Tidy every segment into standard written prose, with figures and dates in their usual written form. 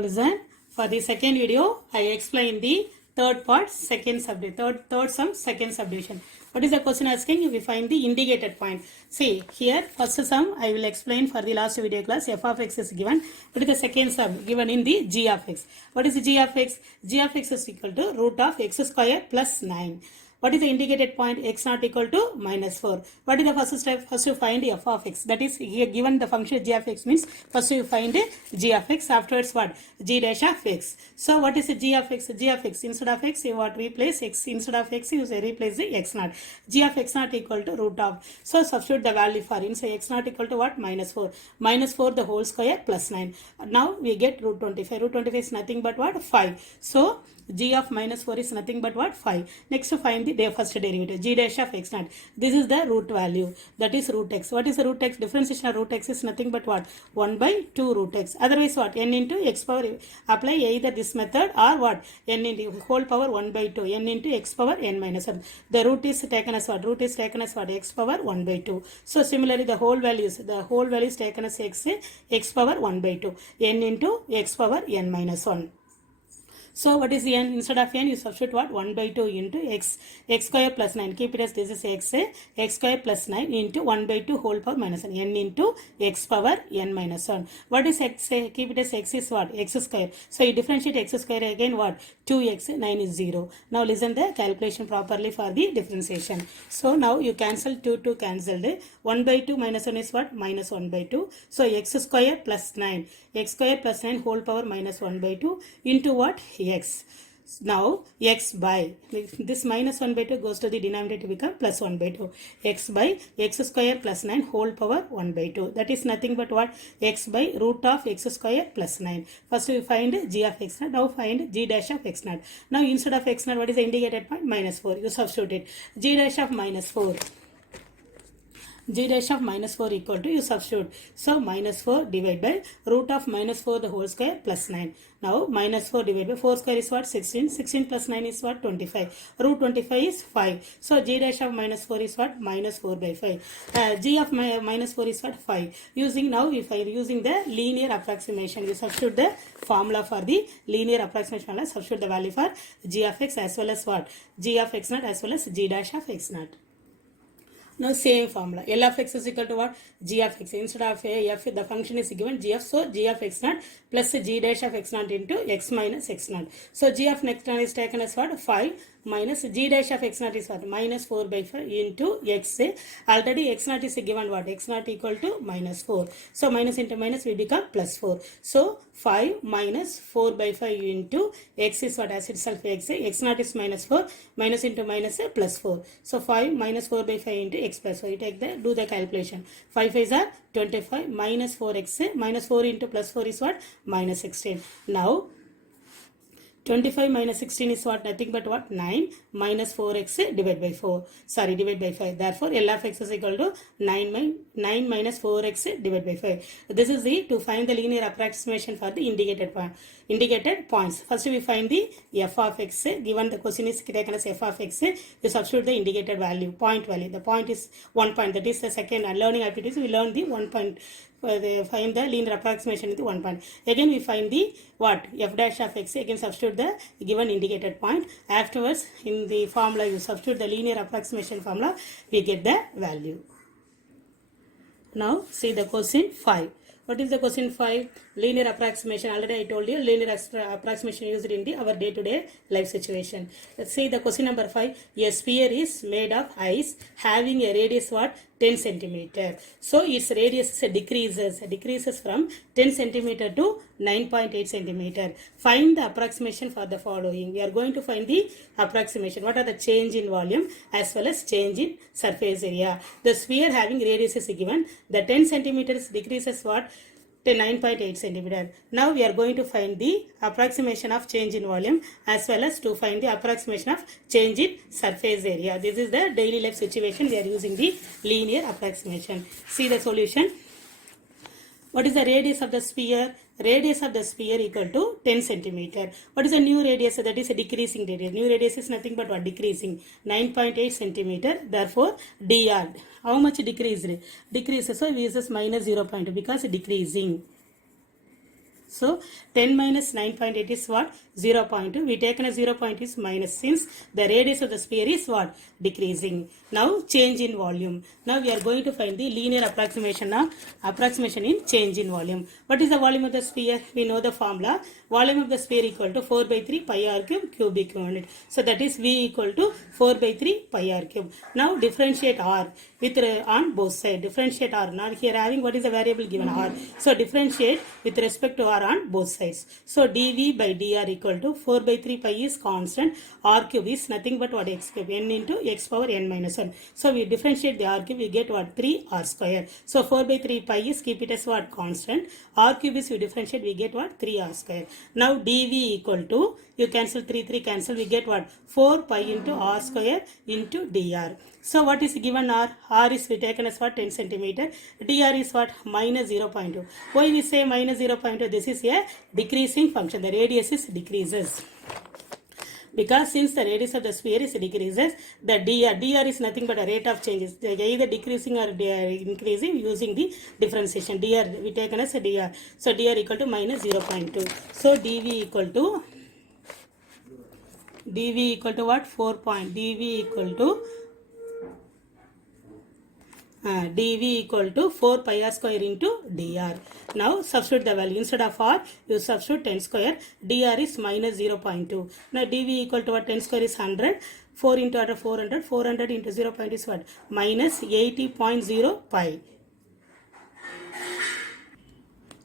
listen. For the second video, I explain the third part, second subdivision, third sum, second subdivision. What is the question asking? If we find the indicated point. See, here, first sum, I will explain for the last video class, f of x is given. What is the second sum? Given in the g of x. What is the g of x? G of x is equal to root of x square plus 9. What is the indicated point? X not equal to minus 4. What is the first step? First you find f of x. That is here given the function g of x means first you find g of x. Afterwards what? G dash of x. So what is the g of x? G of x instead of x you want to replace x instead of x you replace the x naught. G of x naught equal to root of. So substitute the value for inside x naught equal to what? Minus 4. Minus 4 the whole square plus 9. Now we get root 25. Root 25 is nothing but what? 5. So g of minus 4 is nothing but what? 5. Next to find the first derivative. G dash of x naught. This is the root value. That is root x. What is the root x? Differentiation of root x is nothing but what? 1 by 2 root x. Otherwise what? N into x power. Apply either this method or what? N into whole power 1 by 2. N into x power n minus 1. The root is taken as what? Root is taken as what? X power 1 by 2. So similarly the whole value is taken as x power 1 by 2. N into x power n minus 1. So what is the n? Instead of n you substitute what? 1 by 2 into x square plus 9. Keep it as this is x square plus 9 into 1 by 2 whole power minus 1. N into x power n minus 1. What is x? Keep it as x is what? X square. So you differentiate x square again what? 2x, 9 is 0. Now listen the calculation properly for the differentiation. So now you cancel 2 cancelled. 1 by 2 minus 1 is what? Minus 1 by 2. So x square plus 9. X square plus 9 whole power minus 1 by 2 into what? X. Now x by this minus 1 by 2 goes to the denominator to become plus 1 by 2. X by x square plus 9 whole power 1 by 2. That is nothing but what? X by root of x square plus 9. First we find g of x naught. Now find g dash of x naught. Now instead of x naught what is the indicated point? Minus 4. You substitute it. G dash of minus 4. G dash of minus 4 equal to you substitute. So minus 4 divided by root of minus 4 the whole square plus 9. Now minus 4 divided by 4 square is what? 16. 16 plus 9 is what? 25. Root 25 is 5. So G dash of minus 4 is what? Minus 4 by 5. G of minus 4 is what? 5. Using the linear approximation. You substitute the formula for the linear approximation formula. Substitute the value for G of x as well as what? G of x naught as well as G dash of x naught. Now same formula. L of x is equal to what? G of x. Instead of f, the function is given g of. So g of x naught plus g dash of x naught into x minus x naught. So g of x naught is taken as what? 5 minus g dash of x naught is what? Minus 4 by 5 into x. Already x naught is given what? X naught equal to minus 4. So minus into minus will become plus 4. So 5 minus 4 by 5 into x is what? As itself x. X naught is minus 4. Minus into minus plus 4. So 5 minus 4 by 5 into x plus 4. You take the, do the calculation. 5 5s are 25 minus 4x. Minus 4 into plus 4 is what? Minus 16. Now 25 minus 16 is what? Nothing but what? 9 minus 4x divided by 4. Sorry, divided by 5. Therefore, L of x is equal to 9 minus 4x divided by 5. This is the to find the linear approximation for the indicated points. First, we find the f of x. Given the question is taken as f of x, you substitute the indicated value, point value. The point is 1 point. That is the second learning activities. We learn the 1 point. Find the linear approximation with 1 point. Again we find the what? F dash of x. Again substitute the given indicated point. Afterwards in the formula you substitute the linear approximation formula. We get the value. Now see the question 5. What is the question 5? Linear approximation. Already I told you linear approximation used in our day-to-day life situation. Let's see the question number 5. A sphere is made of ice having a radius what? 10 centimeter. So its radius decreases from 10 centimeter to 9.8 centimeter. Find the approximation for the following. We are going to find the approximation. What are the change in volume as well as change in surface area. The sphere having radius is given. The 10 centimeters decreases what? To 9.8 centimeter. Now we are going to find the approximation of change in volume as well as to find the approximation of change in surface area. This is the daily life situation. We are using the linear approximation. See the solution. What is the radius of the sphere? Radius of the sphere equal to 10 centimeter. What is the new radius? That is a decreasing radius. New radius is nothing but what? Decreasing. 9.8 centimeter. Therefore, dr. How much decreased? Decreases. So, we use minus 0.2 because decreasing. So 10 minus 9.8 is what? 0.2. We taken a 0.2 is minus, since the radius of the sphere is what? Decreasing. Now change in volume. Now we are going to find the linear approximation in change in volume. What is the volume of the sphere? We know the formula. Volume of the sphere equal to 4 by 3 pi r cube cubic unit. So that is V equal to 4 by 3 pi r cube. Now differentiate r with on both sides. Differentiate r. Now here having what is the variable given r. So differentiate with respect to r on both sides. So dv by dr equal to 4 by 3 pi is constant. R cube is nothing but what? X cube. N into x power n minus 1. So we differentiate the r cube, we get what? 3 r square. So 4 by 3 pi is, keep it as what? Constant. R cube is, we differentiate, we get what? 3 r square. Now dv equal to, you cancel 3 cancel, we get what? 4 pi into r square into dr. So what is given r? R is we taken as what? 10 centimeter. Dr is what? Minus 0.2. Why we say minus 0.2? This is a decreasing function. The radius is decreases. Because since the radius of the sphere is decreases, the dr is nothing but a rate of changes. They are either decreasing or increasing using the differentiation. Dr we taken as a dr. So dr equal to minus 0.2. So dv equal to what? 4 point. dv equal to 4 pi r square into dr. Now substitute the value. Instead of r, you substitute 10 square. Dr is minus 0.2. Now dv equal to what? 10 square is 100. 4 into 400. 400 into 0.2 is what? Minus 80.0 pi.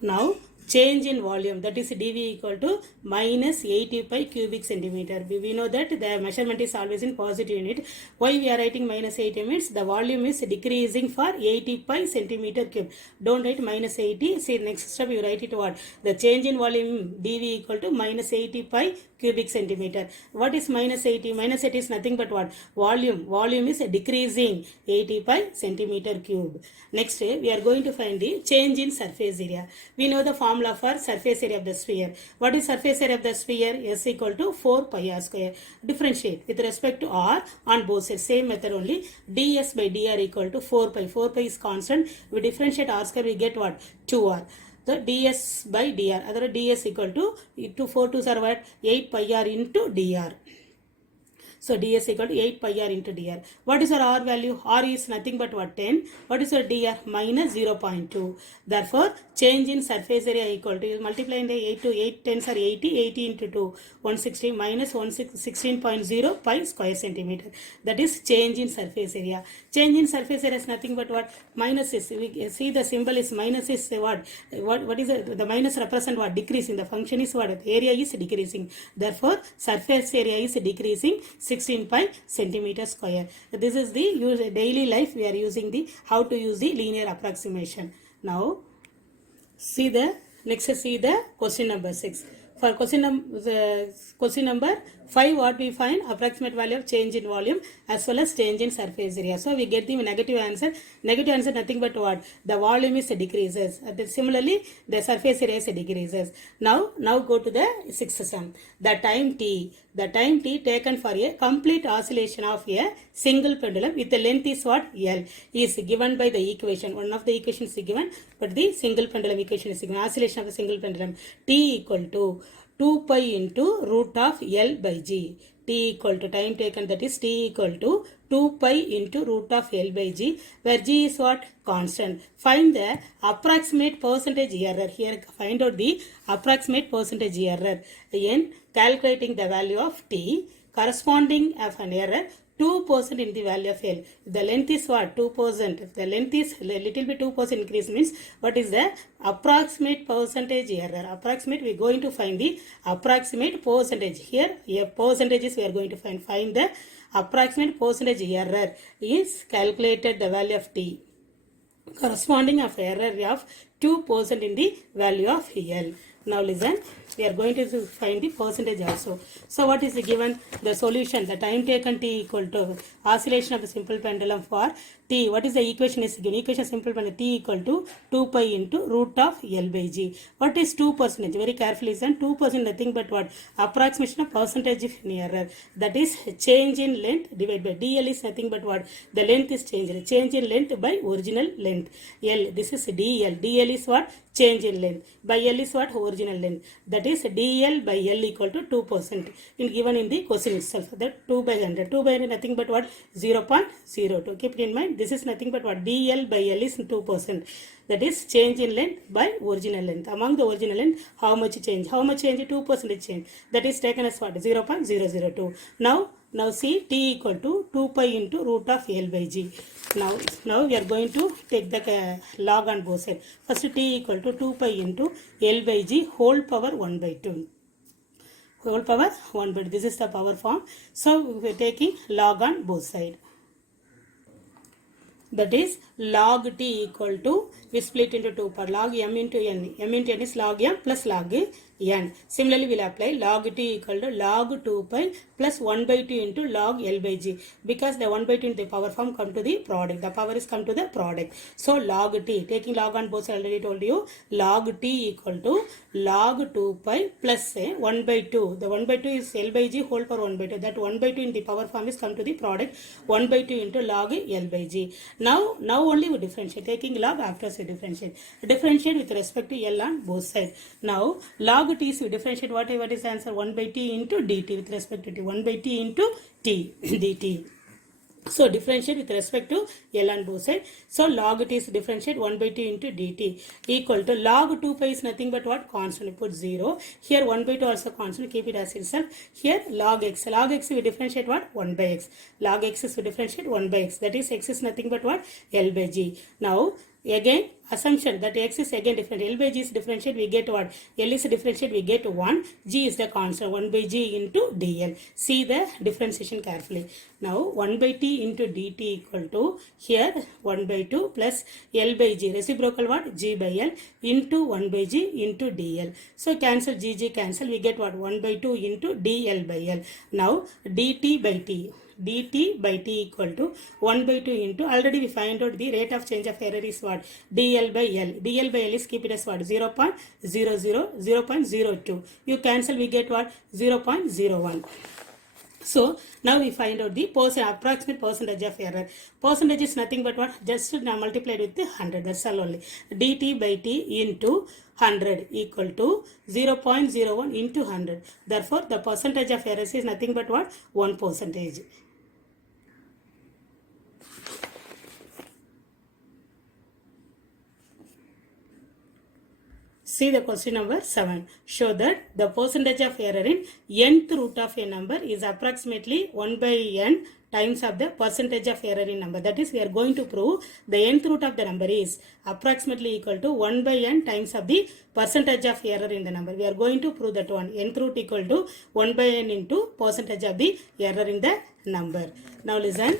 Now change in volume, that is dv equal to minus 80 pi cubic centimeter. We know that the measurement is always in positive unit. Why we are writing minus 80 means the volume is decreasing for 80 pi centimeter cube. Don't write minus 80. See, next step you write it what? The change in volume dv equal to minus 80 pi cubic centimeter. What is minus 80? Minus 80 is nothing but what? Volume. Volume is decreasing 80 pi centimeter cube. Next, we are going to find the change in surface area. We know the formula for surface area of the sphere. What is surface area of the sphere? S equal to 4 pi r square. Differentiate with respect to r on both sides. Same method only. ds by dr equal to 4 pi. 4 pi is constant. We differentiate r square, we get what? 2r. The ds by dr. Other ds equal to 4 2s are what? 8 pi r into dr. So ds equal to 8 pi r into dr. What is our r value? R is nothing but what? 10. What is our dr? Minus 0.2. Therefore, change in surface area equal to, multiply in the 8 to 8 tens are 80. 80 into 2, 160 minus 16.0 pi square centimeter. That is change in surface area. Change in surface area is nothing but what? Minus is. We see the symbol is minus is what? What is it? The minus represent what? Decreasing. The function is what? The area is decreasing. Therefore, surface area is decreasing 16 pi centimeter square. This is the daily life we are using the how to use the linear approximation. Now see the question number 6. For question number 5, what we find? Approximate value of change in volume as well as change in surface area. So we get the negative answer. Negative answer nothing but what? The volume is decreases. Similarly, the surface area is decreases. Now go to the 6th sum. The time t taken for a complete oscillation of a single pendulum with the length is what? L is given by the equation. One of the equations is given, but the single pendulum equation is given. Oscillation of the single pendulum. T equal to 2 pi into root of L by G. T equal to time taken, that is T equal to 2 pi into root of L by G, where G is what? Constant. Find the approximate percentage error. Here find out the approximate percentage error in calculating the value of T corresponding of an error 2% in the value of L. If the length is what? 2%. If the length is little bit 2% increase means what is the approximate percentage error? Approximate, we are going to find the approximate percentage. Here percentages we are going to find the approximate percentage error is calculated the value of T corresponding of error of 2% in the value of L. Now listen, we are going to find the percentage also. So what is given? The solution, the time taken T equal to oscillation of the simple pendulum for t, what is the equation is given? Equation simple பண்ண t equal to 2 pi into root of L by G. What is 2%? Very carefully listen. 2% nothing but what? Approximation of percentage of error. That is change in length divided by dl is nothing but what? The length is changed. Change in length by original length. L, this is dl. dl is what? Change in length. By L is what? Original length. That is dl by L equal to 2%. In given in the question itself. That 2 by 100. 2 by 100 nothing but what? 0.02. Keep it in mind. This is nothing but what? dl by L is 2%. That is change in length by original length. Among the original length, how much change? How much change? 2% change. That is taken as what? 0.002. Now see t equal to 2 pi into root of L by G. Now we are going to take the log on both sides. First t equal to 2 pi into L by G whole power 1 by 2. Whole power 1 by 2. This is the power form. So we are taking log on both sides. That is log t equal to, we split into two part, log m into n. M into n is log m plus log n. Similarly, we will apply log t equal to log 2 pi plus 1 by 2 into log L by G. Because the 1 by 2 in the power form come to the product. The power is come to the product. So log t, taking log on both sides, already told you, log t equal to log 2 pi plus 1 by 2. The 1 by 2 is L by G whole power 1 by 2. That 1 by 2 in the power form is come to the product 1 by 2 into log L by G. Now only we differentiate. Taking log after we differentiate. Differentiate with respect to L on both sides. Now log t is we differentiate. What is the answer? 1 by t into dt with respect to t. 1 by t into t dt. So differentiate with respect to L on both sides. So log t is differentiate 1 by 2 into dt equal to log 2 pi is nothing but what? Constant. We put 0. Here 1 by 2 also constant. Keep it as itself. Here log x. Log x we differentiate what? 1 by x. Log x is we differentiate 1 by x. That is x is nothing but what? L by G. Now again assumption that x is again different. L by G is differentiate, we get what? L is differentiate, we get 1. G is the constant. 1 by G into dl. See the differentiation carefully. Now 1 by t into dt equal to here 1 by 2 plus L by G. Reciprocal what? G by L into 1 by G into dl. So cancel G cancel. We get what? 1 by 2 into dl by L. Now dt by t. dt by t equal to 1 by 2 into, already we find out the rate of change of error is what? dl by L. dl by L is keep it as what? 0.02. You cancel, we get what? 0.01. So now we find out the approximate percentage of error. Percentage is nothing but what? Just multiplied with the 100. That's all only. dt by t into 100 equal to 0.01 into 100. Therefore, the percentage of error is nothing but what? 1%. See the question number 7. Show that the percentage of error in nth root of a number is approximately 1 by n times of the percentage of error in number. That is, we are going to prove the nth root of the number is approximately equal to 1 by n times of the percentage of error in the number. We are going to prove that one. Nth root equal to 1 by n into percentage of the error in the number. Now listen.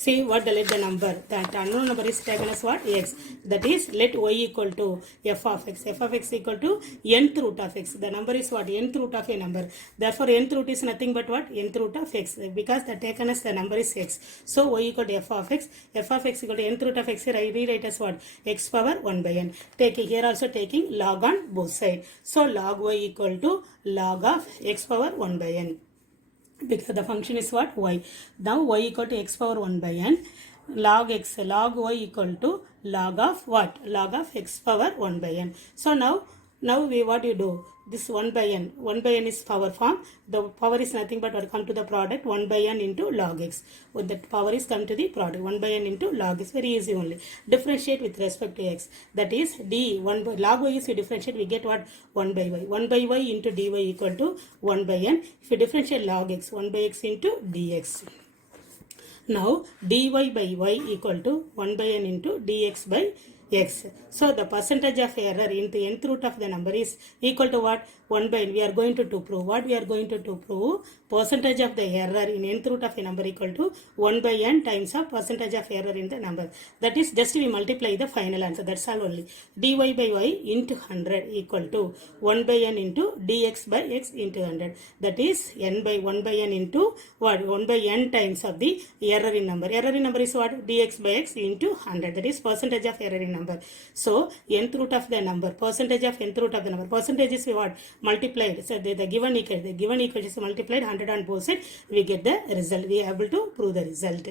See what let the number, that unknown number is taken as what? X. That is, let y equal to f of x. F of x equal to nth root of x. The number is what? Nth root of a number. Therefore, nth root is nothing but what? Nth root of x. Because the taken as the number is x. So, y equal to f of x. F of x equal to nth root of x. I rewrite as what? X power 1 by n. Here also taking log on both sides. So, log y equal to log of x power 1 by n. Because the function is what? Y. Now y equal to x power 1 by n. Log x, log y equal to log of what? Log of x power 1 by n. So now we what you do? This 1 by n. 1 by n is power form. The power is nothing but what? Come to the product 1 by n into log x. When the power is come to the product 1 by n into log x. Very easy only. Differentiate with respect to x. That is d 1 by log y is we differentiate, we get what? 1 by y. 1 by y into dy equal to 1 by n. If you differentiate log x, 1 by x into dx. Now dy by y equal to 1 by n into dx by x. So the percentage of error into nth root of the number is equal to what? 1 by n. We are going to prove. What we are going to prove? Percentage of the error in nth root of a number equal to 1 by n times of percentage of error in the number. That is just we multiply the final answer. That's all only. dy by y into 100 equal to 1 by n into dx by x into 100. That is n by 1 by n into what? 1 by n times of the error in number. Error in number is what? Dx by x into 100. That is percentage of error in number. So nth root of the number, percentage of nth root of the number. Percentage is what? Multiplied. So the given equation is multiplied 100 on both sides. We get the result. We are able to prove the result.